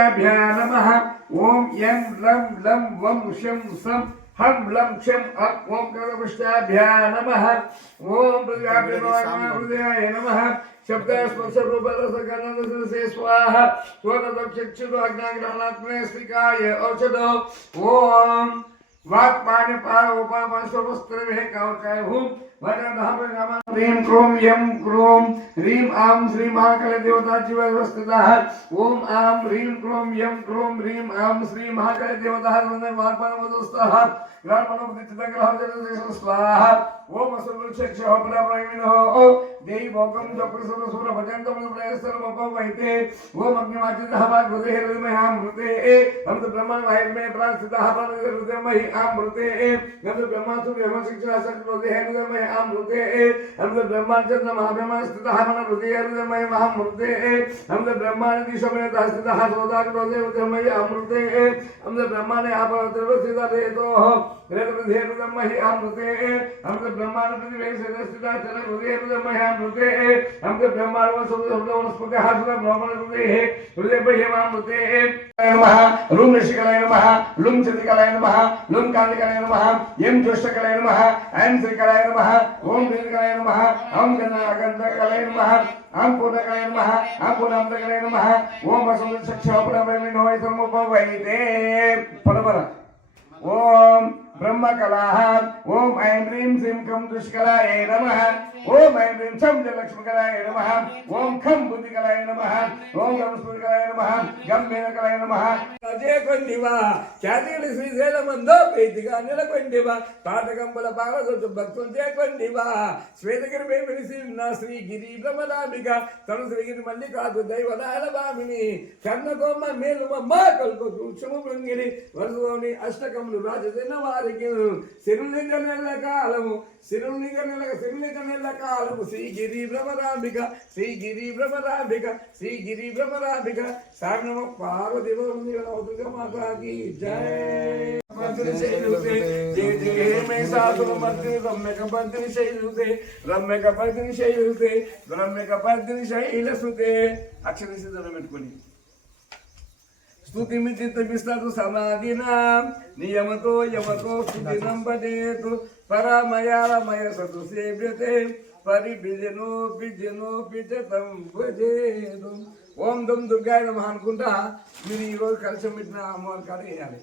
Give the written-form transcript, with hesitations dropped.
दुर्गाभ्या नमः ओम यं रं लं वं शं सं हम लं क्षम अप ओम कर्मष्टाभ्या नमः ओम हृदयाय नमः शब्द स्पर्श रूप रस गंध से स्वाहा स्वरदक्षिक्षु अग्नाग्रहणात्मने स्थिकाय औषधो ओम वाक पानी पार उपा स्वस्त्र में कावकाय हूं वरन धाम नाम ह्रीं क्रोम यं क्रोम ह्रीं आम श्री महाकाल देवता जीव स्थितः ओम आम ह्रीं क्रोम यं क्रोम ह्रीं आम श्री महाकाल देवता वंदे वाक्पान वदस्तः ग्रामणो प्रतितग्रह स्वाहा ओम असुरक्षक्ष अपराप्रयमिनो देहि भोगम जपसुर सुर भजन्तम प्रयस्तर मपवैते ओम अग्निमाचितः वा हृदय हृदयमृते हम ब्रह्मण वाहिर में प्रास्थितः पर हृदयमहि अमृते हम ब्रह्मासु ब्रह्मशिक्षा सकल हृदय हृदयमहि अमृते हम ब्रह्माचंद्र महाब्रह्म स्थितः मन हृदय हृदयमहि महामृते हम ब्रह्मानि दिशमेत स्थितः सोदाग हृदय हृदयमहि अमृते हम ब्रह्माने आपवत्र स्थितः रेतो हृदय हृदयमहि अमृते हम ब्रह्मांड प्रतिवेश स्थितः चल हृदय हृदयमहि अमृते हम ब्रह्मांड वनस्पति हासुर ब्रह्मण हृदय हृदयमहि अमृते नमः रूम ऋषिकलाय नमः लुम चंद्रिकालाय नमः लुम कांतिकालाय नमः यम ज्योष्ठकालाय नमः ऐं श्रीकालाय नमः ओम वीरकालाय नमः ओम गणागंधकालाय नमः ओम पूर्णकालाय नमः ओम पूर्णामकालाय नमः ओम असुरक्षोपरमेनो समोपवैते परपर ओम ब्रह्मकलाः ओम ऐं ह्रीं श्रीं कं दुष्कलाय नमः ओम ऐं ह्रीं छं जलक्ष्मीकलाय नमः ओम खं बुद्धिकलाय नमः ओम गं स्फुरिकलाय नमः गं मेनकलाय नमः अजय కొండివా ఖ్యాతిగల శ్రీశైలమందో ప్రీతిగా నెలకొండివా తాటకంబల పారదొట్టు భక్తులు చేకొండివా శ్వేతగిరిపై వెలిసి ఉన్న శ్రీగిరి బ్రహ్మలాంబిక తను శ్రీగిరి మల్లికాదు దైవదాల భామిని కన్నకొమ్మ మేలుమమ్మ కల్ప వృక్షము భృంగిని వరుసలోని అష్టకములు రాజసిన వారికి సిరులింగ నెల కాలము శ్రీగిరి భ్రమరాంబిక శ్రీగిరి భ్రమరాంబిక శ్రీగిరి భ్రమరాంబిక సాగనమ పార్వతి దుర్గా మాతా की जय मंदिर शैलुते जय जय में साधु मंदिर रम्य का मंदिर शैलुते रम्य का मंदिर शैलुते रम्य का मंदिर शैलसुते अक्षर से जरा పెట్టుకొని स्तुति मिचित विस्तु समाधिना नियमतो यमतो स्तुतिनं पठेतु परमयामय सतु सेव्यते परिभिजनो बिजनो पिचतं भजेतु ఓం దుమ్ దుర్గాయ నమః అనుకుంటా మీరు ఈరోజు కలిసి పెట్టిన అమ్మవారి కాడ వేయాలి.